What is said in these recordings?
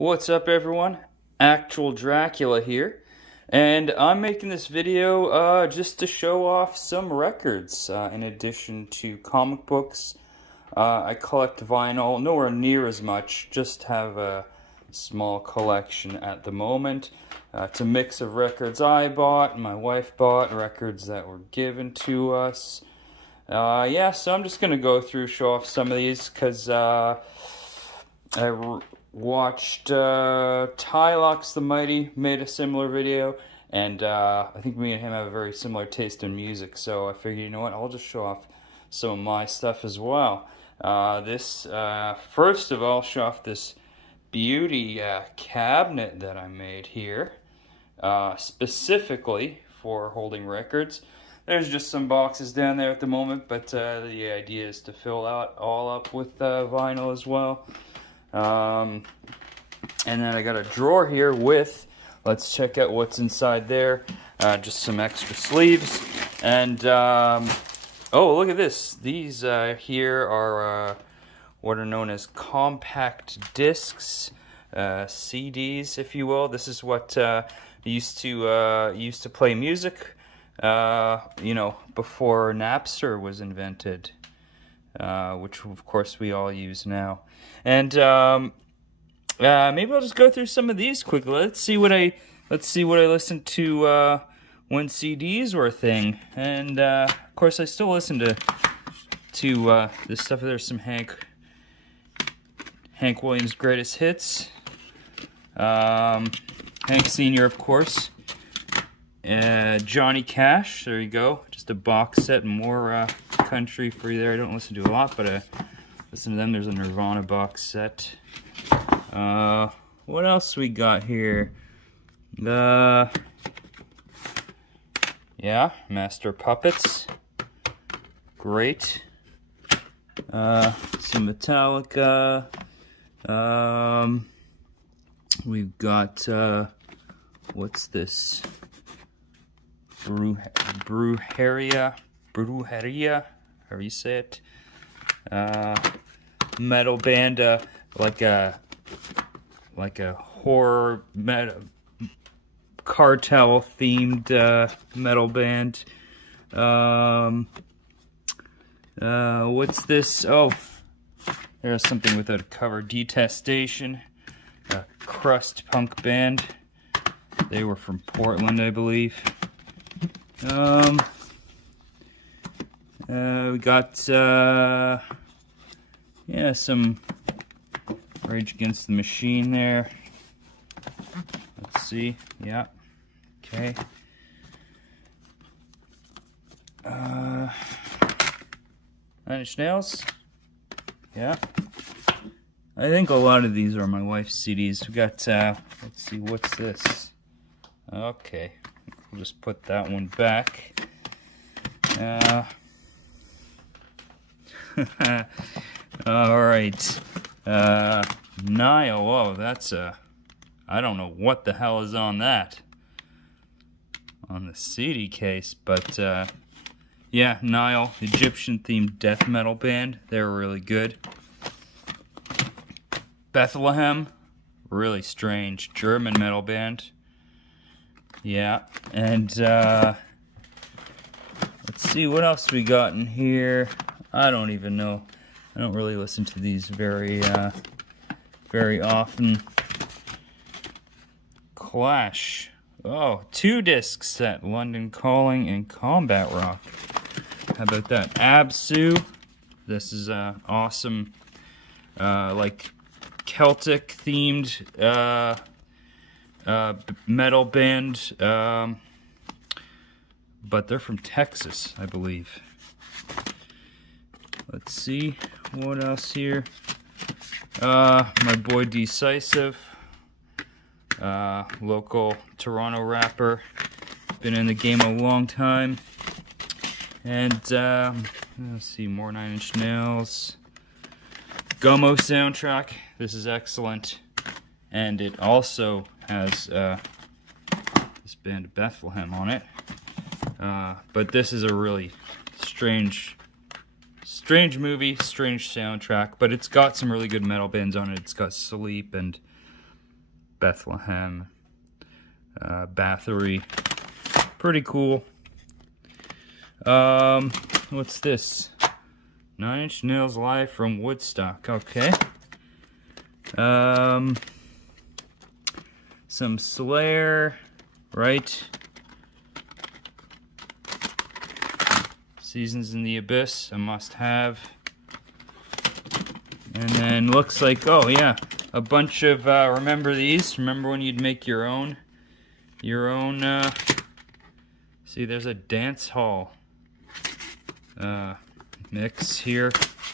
What's up, everyone? Actual Dracula here, and I'm making this video just to show off some records in addition to comic books. I collect vinyl, nowhere near as much, just have a small collection at the moment. It's a mix of records I bought, my wife bought, records that were given to us. Yeah, so I'm just going to go through, show off some of these, because I watched Tylox the Mighty made a similar video, and I think me and him have a very similar taste in music, so I figured, you know what, I'll just show off some of my stuff as well. First of all, show off this beauty cabinet that I made here, specifically for holding records. There's just some boxes down there at the moment, but the idea is to fill out all up with vinyl as well. And then I got a drawer here with, let's check out what's inside there, just some extra sleeves, and oh, look at this. These here are what are known as compact discs, CDs, if you will. This is what used to play music, you know, before Napster was invented, which of course we all use now. And maybe I'll just go through some of these quickly. Let's see what I listened to when CDs were a thing. And of course, I still listen to this stuff. There's some Hank Williams' greatest hits. Hank Sr., of course. Johnny Cash. There you go. Just a box set. More country for you there. I don't listen to a lot, but I listen to them. There's a Nirvana box set. What else we got here? Yeah, Master Puppets. Great. Some Metallica. We've got, what's this? Brujeria, however you say it. Metal band, like a horror cartel themed metal band. What's this? Oh, there's something without a cover. Detestation, a crust punk band. They were from Portland, I believe. We got yeah, some Rage Against the Machine there. Let's see. Yeah. Okay. Nine Inch Nails. Yeah. I think a lot of these are my wife's CDs. We got, let's see, what's this? Okay. We'll just put that one back. Alright. Nile. Whoa, that's a... I don't know what the hell is on that. On the CD case, but yeah, Nile, Egyptian-themed death metal band. They were really good. Bethlehem, really strange German metal band. Yeah, and let's see what else we got in here. I don't even know. I don't really listen to these very often. Clash. Oh, 2-disc set. London Calling and Combat Rock. How about that? Absu. This is awesome, like Celtic themed metal band, but they're from Texas, I believe. Let's see what else here. My boy Decisive, local Toronto rapper, been in the game a long time. And let's see, more Nine Inch Nails. Gummo soundtrack. This is excellent, and it also has this band Bethlehem on it. But this is a really strange movie, strange soundtrack, but it's got some really good metal bands on it. It's got Sleep and Bethlehem, Bathory. Pretty cool. What's this? 9 Inch Nails live from Woodstock. Okay. Some Slayer, right? Seasons in the Abyss, a must-have. And then looks like, oh yeah, a bunch of, remember these? Remember when you'd make your own, see there's a dance hall mix here,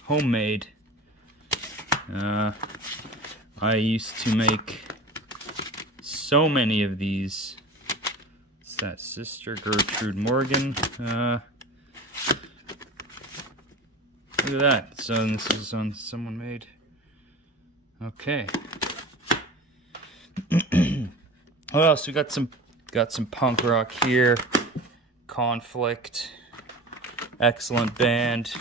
homemade. I used to make so many of these. It's that Sister Gertrude Morgan. Look at that. So this is on someone made. Okay. What else? We got some punk rock here. Conflict. Excellent band.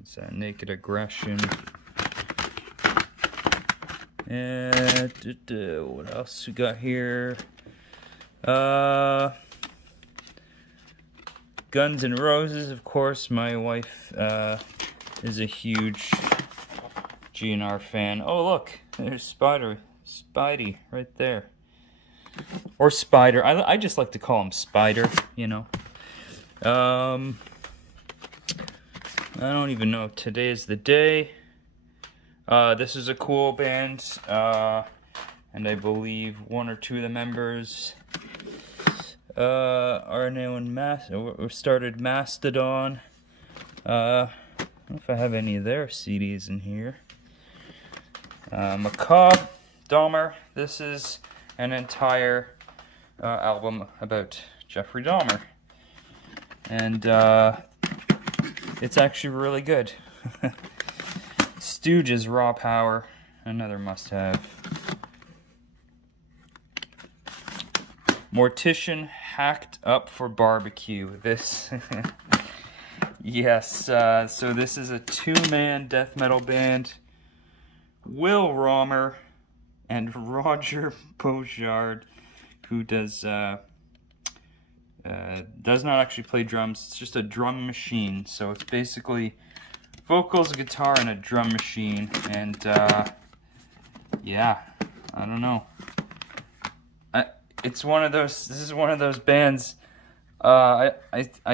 It's that Naked Aggression. And what else we got here? Guns N' Roses, of course. My wife is a huge GNR fan. Oh, look, there's Spidey right there. Or Spider. I just like to call him Spider, you know. I don't even know if today is the day. This is a cool band, and I believe 1 or 2 of the members are now in started Mastodon. I don't know if I have any of their CDs in here. Macabre, Dahmer. This is an entire album about Jeffrey Dahmer, and it's actually really good. Stooges, Raw Power, another must-have. Mortician, Hacked Up for Barbecue. This, yes, so this is a 2-man death metal band. Will Romer and Roger Beaujard, who does not actually play drums. It's just a drum machine. So it's basically vocals, guitar, and a drum machine. And yeah, I don't know. It's one of those. This is one of those bands. I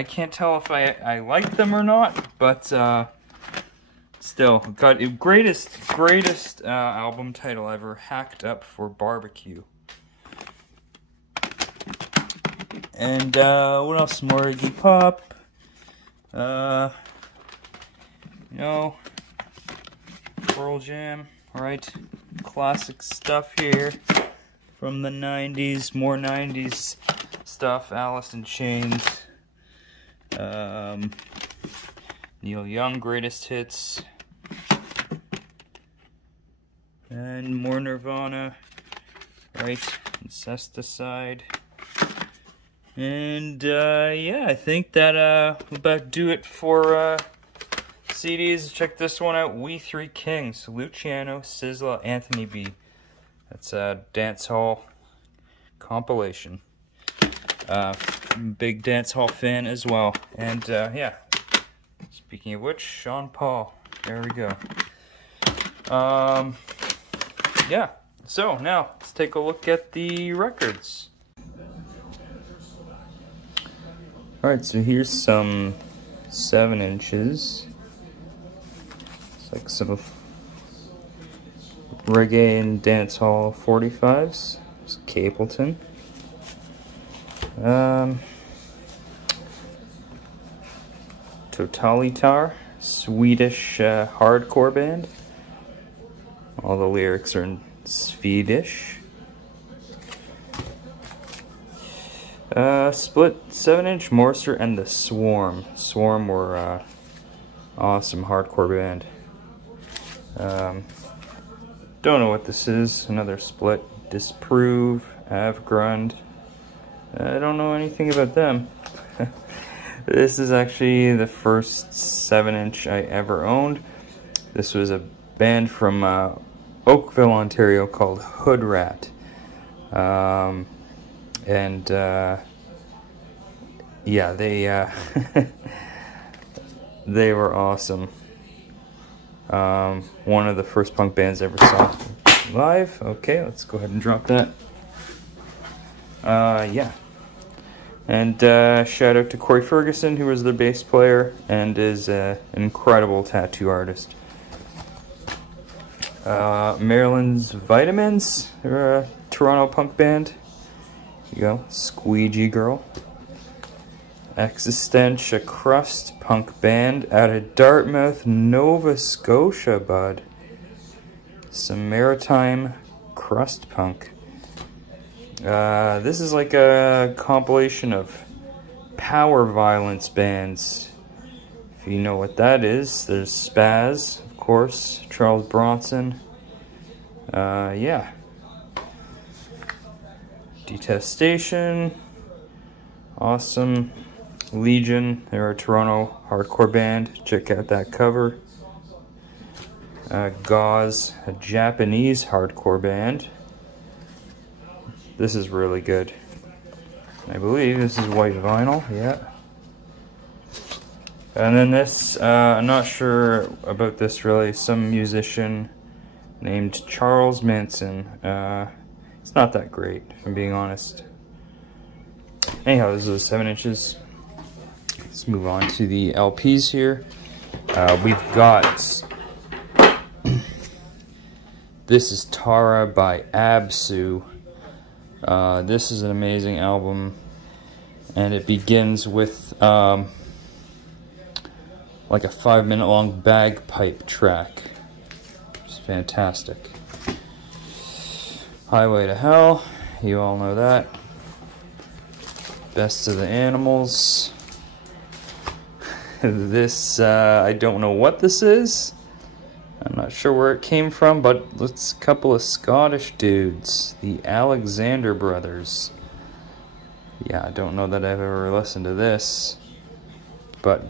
can't tell if I like them or not, but still, got greatest album title ever, Hacked Up for Barbecue. And what else? More Iggy Pop. You know, Pearl Jam, right? Classic stuff here from the 90s. More 90s stuff. Alice in Chains. Neil Young, Greatest Hits. And more Nirvana, right? Incesticide. And yeah, I think that will about do it for CDs. Check this one out. We Three Kings. Luciano, Sizzla, Anthony B. That's a dance hall compilation. Big dance hall fan as well. And yeah, speaking of which, Sean Paul. There we go. Yeah, so now let's take a look at the records. Alright, so here's some 7 inches. It's like some reggae and dancehall 45s. It's Capleton. Totalitar, Swedish hardcore band. All the lyrics are in Swedish. Split 7-inch Morser and the Swarm. Swarm were awesome hardcore band. Don't know what this is. Another split. Disprove, Avgrund. I don't know anything about them. This is actually the first 7-inch I ever owned. This was a band from Oakville, Ontario called Hood Rat. Yeah, they they were awesome. One of the first punk bands I ever saw live. Okay, let's go ahead and drop that. Yeah. And shout out to Corey Ferguson, who was their bass player and is an incredible tattoo artist. Maryland's Vitamins, they're a Toronto punk band. Here you go, Squeegee Girl. Existentia, a crust punk band out of Dartmouth, Nova Scotia, bud. Some maritime crust punk. This is like a compilation of power violence bands. If you know what that is, there's Spaz, of course, Charles Bronson. Yeah. Detestation. Awesome. Legion, they're a Toronto hardcore band. Check out that cover. Gauze, a Japanese hardcore band. This is really good. I believe this is white vinyl, yeah. And then this, I'm not sure about this really, some musician named Charles Manson. It's not that great, if I'm being honest. Anyhow, this is 7 inches. Let's move on to the LPs here. We've got This is Tara by Absu. This is an amazing album, and it begins with like a 5-minute long bagpipe track. It's fantastic. Highway to Hell, you all know that. Best of the Animals. This, I don't know what this is. I'm not sure where it came from, but it's a couple of Scottish dudes. The Alexander Brothers. Yeah, I don't know that I've ever listened to this. But,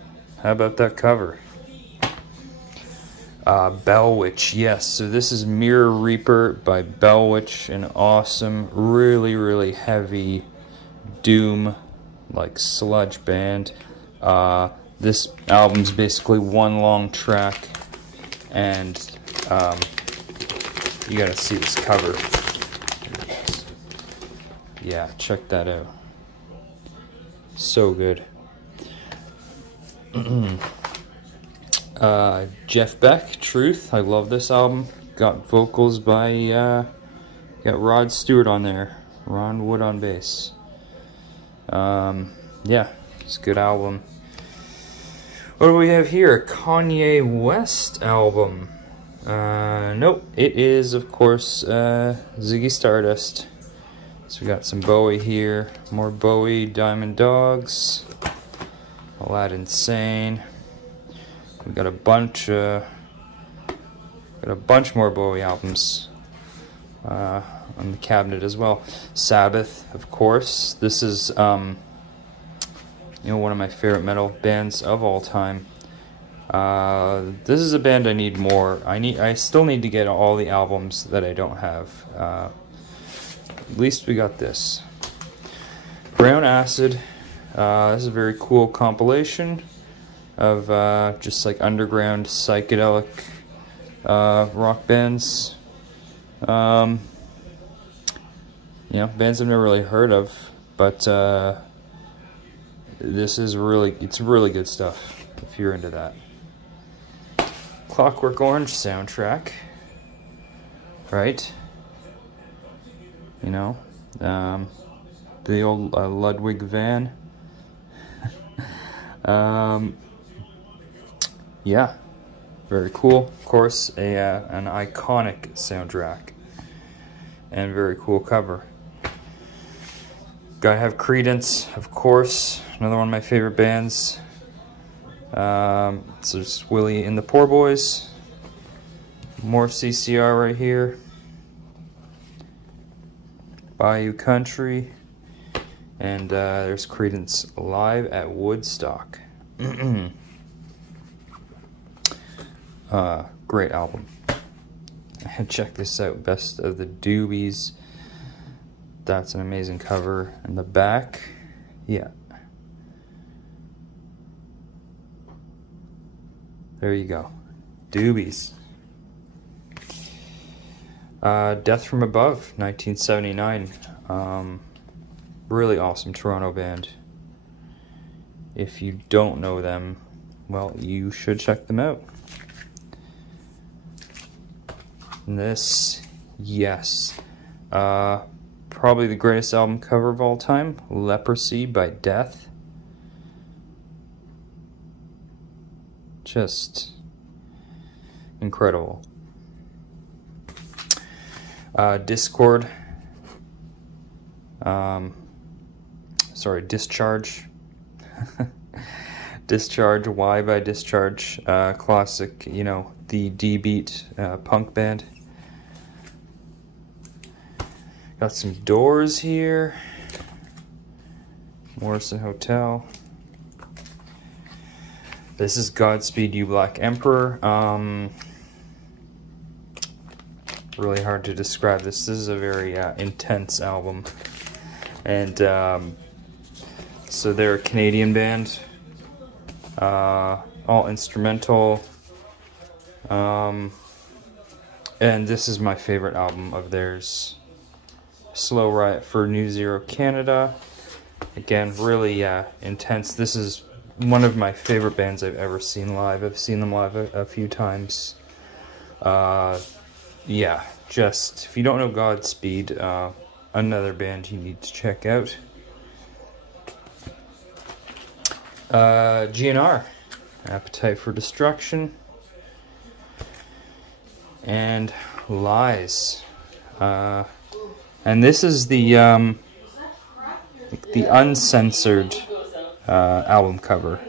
how about that cover? Bellwich, yes. So this is Mirror Reaper by Bellwich. An awesome, really, really heavy doom, like sludge band. This album's basically one long track, and you gotta see this cover. Yeah, check that out. So good. Jeff Beck, Truth. I love this album. Got vocals by got Rod Stewart on there. Ron Wood on bass. Yeah, it's a good album. What do we have here? A Kanye West album. Nope. It is, of course, Ziggy Stardust. So we got some Bowie here. More Bowie, Diamond Dogs. Aladdin Sane. We got a bunch more Bowie albums on the cabinet as well. Sabbath, of course. This is you know, one of my favorite metal bands of all time. This is a band I need more. I still need to get all the albums that I don't have. At least we got this. Brown Acid. This is a very cool compilation of just like underground psychedelic rock bands. You know, bands I've never really heard of, but this is it's really good stuff if you're into that. Clockwork Orange soundtrack, right? You know, the old Ludwig van. Yeah, very cool. Of course, an iconic soundtrack and very cool cover. Gotta have Creedence, of course, another one of my favorite bands. So it's Willie and the Poor Boys. More CCR right here. Bayou Country. And there's Creedence live at Woodstock. Great album. And check this out, Best of the Doobies. That's an amazing cover. And the back, yeah. There you go. Doobies. Death from Above, 1979. Really awesome Toronto band. If you don't know them, well, you should check them out. And this, yes. Probably the greatest album cover of all time, Leprosy by Death. Just incredible. Discord. Discharge. Discharge, Y by Discharge. Classic, you know, the D-beat punk band. Got some Doors here. Morrison Hotel. This is Godspeed You Black Emperor. Really hard to describe this. This is a very intense album. And so they're a Canadian band. All instrumental. And this is my favorite album of theirs. Slow Riot for New Zero Canada. Again, really intense. This is one of my favorite bands I've ever seen live. I've seen them live a few times. Yeah, just, if you don't know Godspeed, another band you need to check out. GNR, Appetite for Destruction. And Lies. And this is the uncensored album cover.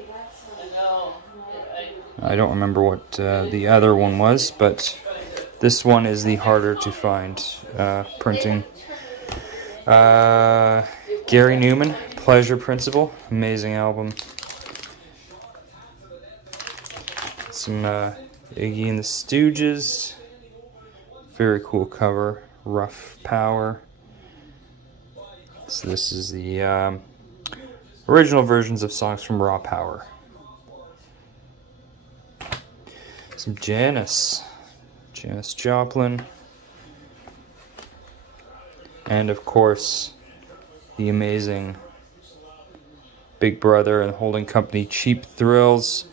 I don't remember what the other one was, but this one is the harder to find printing. Gary Newman, Pleasure Principle, amazing album. Some Iggy and the Stooges, very cool cover. Rough Power. So this is the original versions of songs from Raw Power. Some Janis Joplin, and of course the amazing Big Brother and Holding Company Cheap Thrills,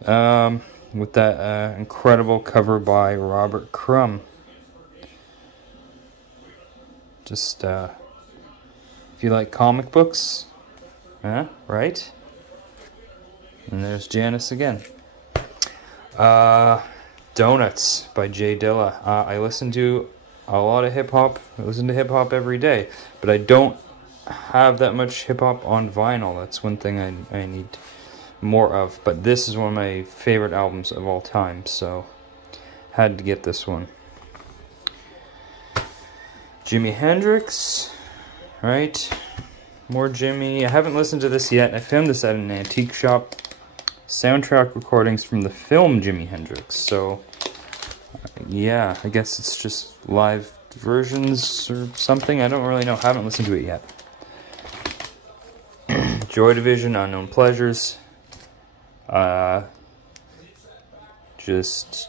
with that incredible cover by Robert Crumb. Just if you like comic books, right? And there's Janis again. Donuts by J Dilla. I listen to a lot of hip-hop. I listen to hip-hop every day, but I don't have that much hip-hop on vinyl. That's one thing I need more of. But this is one of my favorite albums of all time, so had to get this one. Jimi Hendrix, right? More Jimi. I haven't listened to this yet. I found this at an antique shop. Soundtrack recordings from the film Jimi Hendrix. So, yeah, I guess it's just live versions or something. I don't really know. Haven't listened to it yet. Joy Division, Unknown Pleasures. Just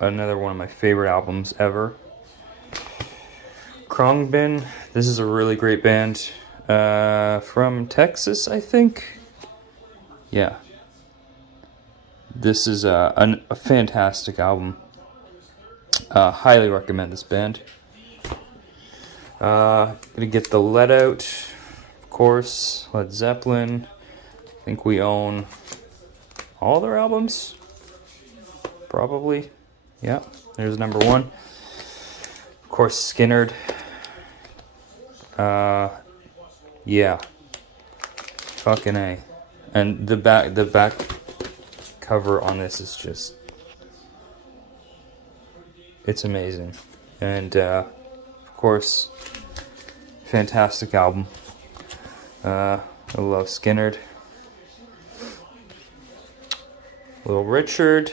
another one of my favorite albums ever. Khruangbin. This is a really great band. From Texas, I think. Yeah. This is a fantastic album. Highly recommend this band. Gonna get the Let Out, of course. Led Zeppelin. I think we own all their albums. Probably. Yeah, there's number one. Of course, Skynyrd. Yeah. Fucking A. And the back cover on this is just, it's amazing. And of course, fantastic album. I love Skynyrd. Little Richard.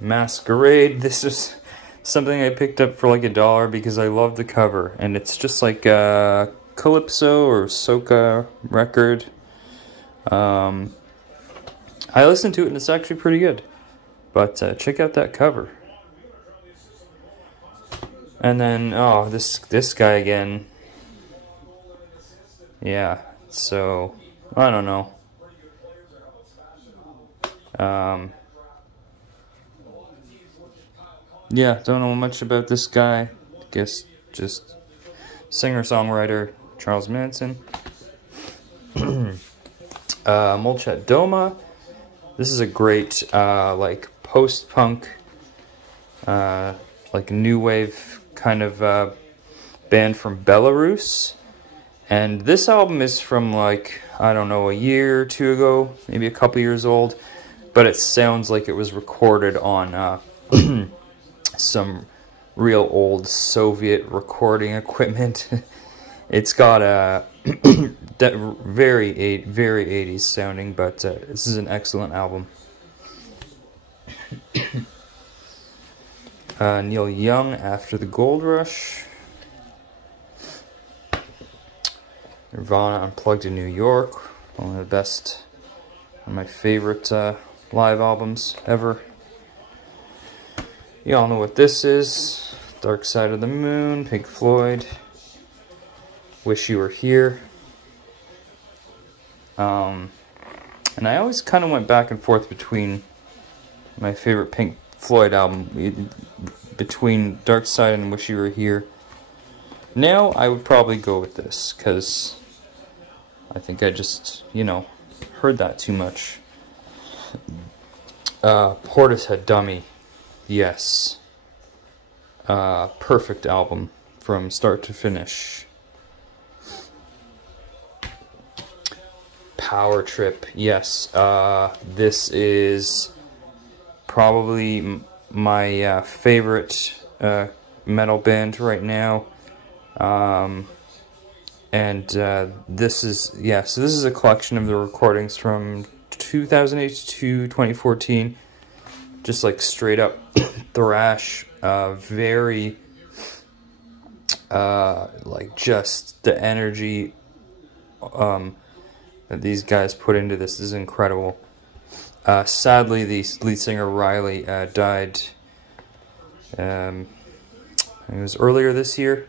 Masquerade. This is something I picked up for like $1 because I love the cover, and it's just like a Calypso or Soca record. I listened to it and it's actually pretty good, but check out that cover. And then, oh, this guy again. Yeah, so I don't know. Yeah, don't know much about this guy. Guess just singer-songwriter Charles Manson. Molchat Doma. This is a great like post-punk, like new wave kind of band from Belarus. And this album is from like, I don't know, a year or two ago, maybe a couple years old, but it sounds like it was recorded on some real old Soviet recording equipment. It's got a very 80s sounding, but this is an excellent album. Neil Young, After the Gold Rush. Nirvana, Unplugged in New York. One of the best, one of my favorite live albums ever. You all know what this is. Dark Side of the Moon, Pink Floyd. Wish You Were Here. And I always kind of went back and forth between my favorite Pink Floyd album, between Dark Side and Wish You Were Here. Now I would probably go with this, because I think I just, you know, heard that too much. Portishead Dummy. Yes. Perfect album from start to finish. Power Trip. Yes. This is probably my favorite metal band right now. This is, yeah, so this is a collection of the recordings from 2008 to 2014. Just like straight up thrash, very, like just the energy, that these guys put into this is incredible. Sadly, the lead singer Riley died, it was earlier this year.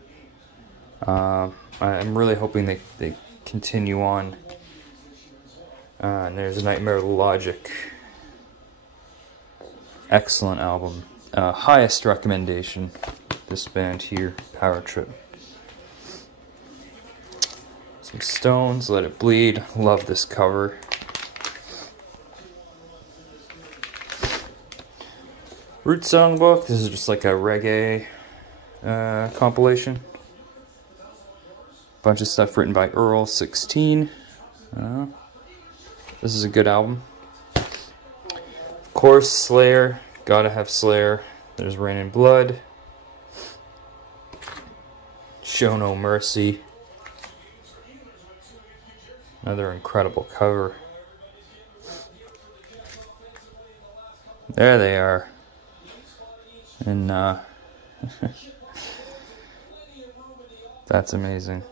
I'm really hoping they continue on. And there's Nightmare Logic. Excellent album. Highest recommendation, this band here, Power Trip. Some Stones, Let It Bleed. Love this cover. Root Songbook. This is just like a reggae compilation. Bunch of stuff written by Earl 16. This is a good album. Of course, Slayer. Gotta have Slayer. There's Rain and Blood. Show No Mercy. Another incredible cover. There they are. And that's amazing.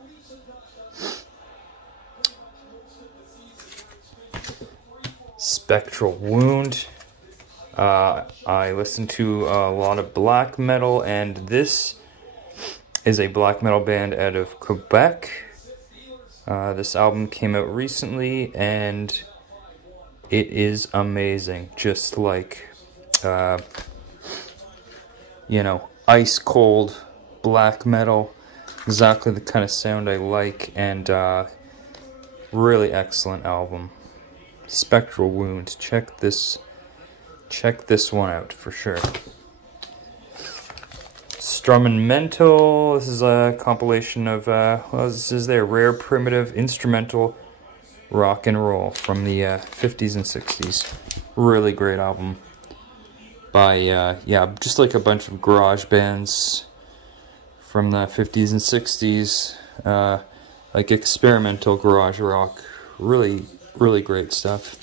Spectral Wound. I listen to a lot of black metal, and this is a black metal band out of Quebec. This album came out recently, and it is amazing. Just like, you know, ice cold black metal. Exactly the kind of sound I like, and really excellent album. Spectral Wound. Check this one out for sure. Strumental. This is a compilation of this is their rare primitive instrumental rock and roll from the 50s and 60s. Really great album by yeah, just like a bunch of garage bands from the 50s and 60s, like experimental garage rock. Really great stuff.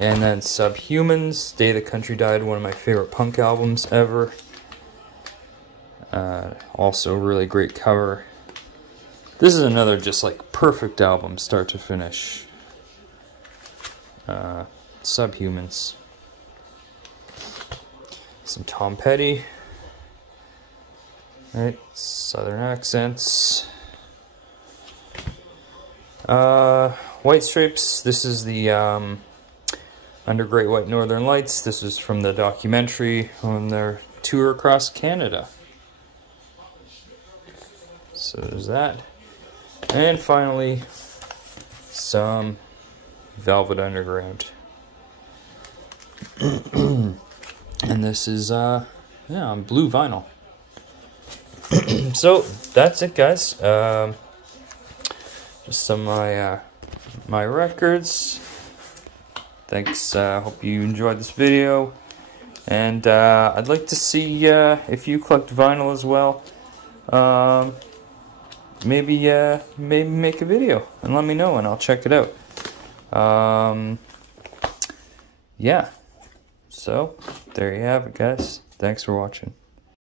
And then Subhumans, Day the Country Died, one of my favorite punk albums ever. Also a really great cover. This is another just like perfect album, start to finish. Subhumans. Some Tom Petty. Right, Southern accents. White Stripes, this is the Under Great White Northern Lights. This is from the documentary on their tour across Canada. So there's that. And finally, some Velvet Underground. And this is, yeah, on blue vinyl. So, that's it, guys. Just some of my records. Thanks, hope you enjoyed this video. And I'd like to see if you collect vinyl as well. Maybe make a video and let me know and I'll check it out. Yeah. So, there you have it, guys. Thanks for watching.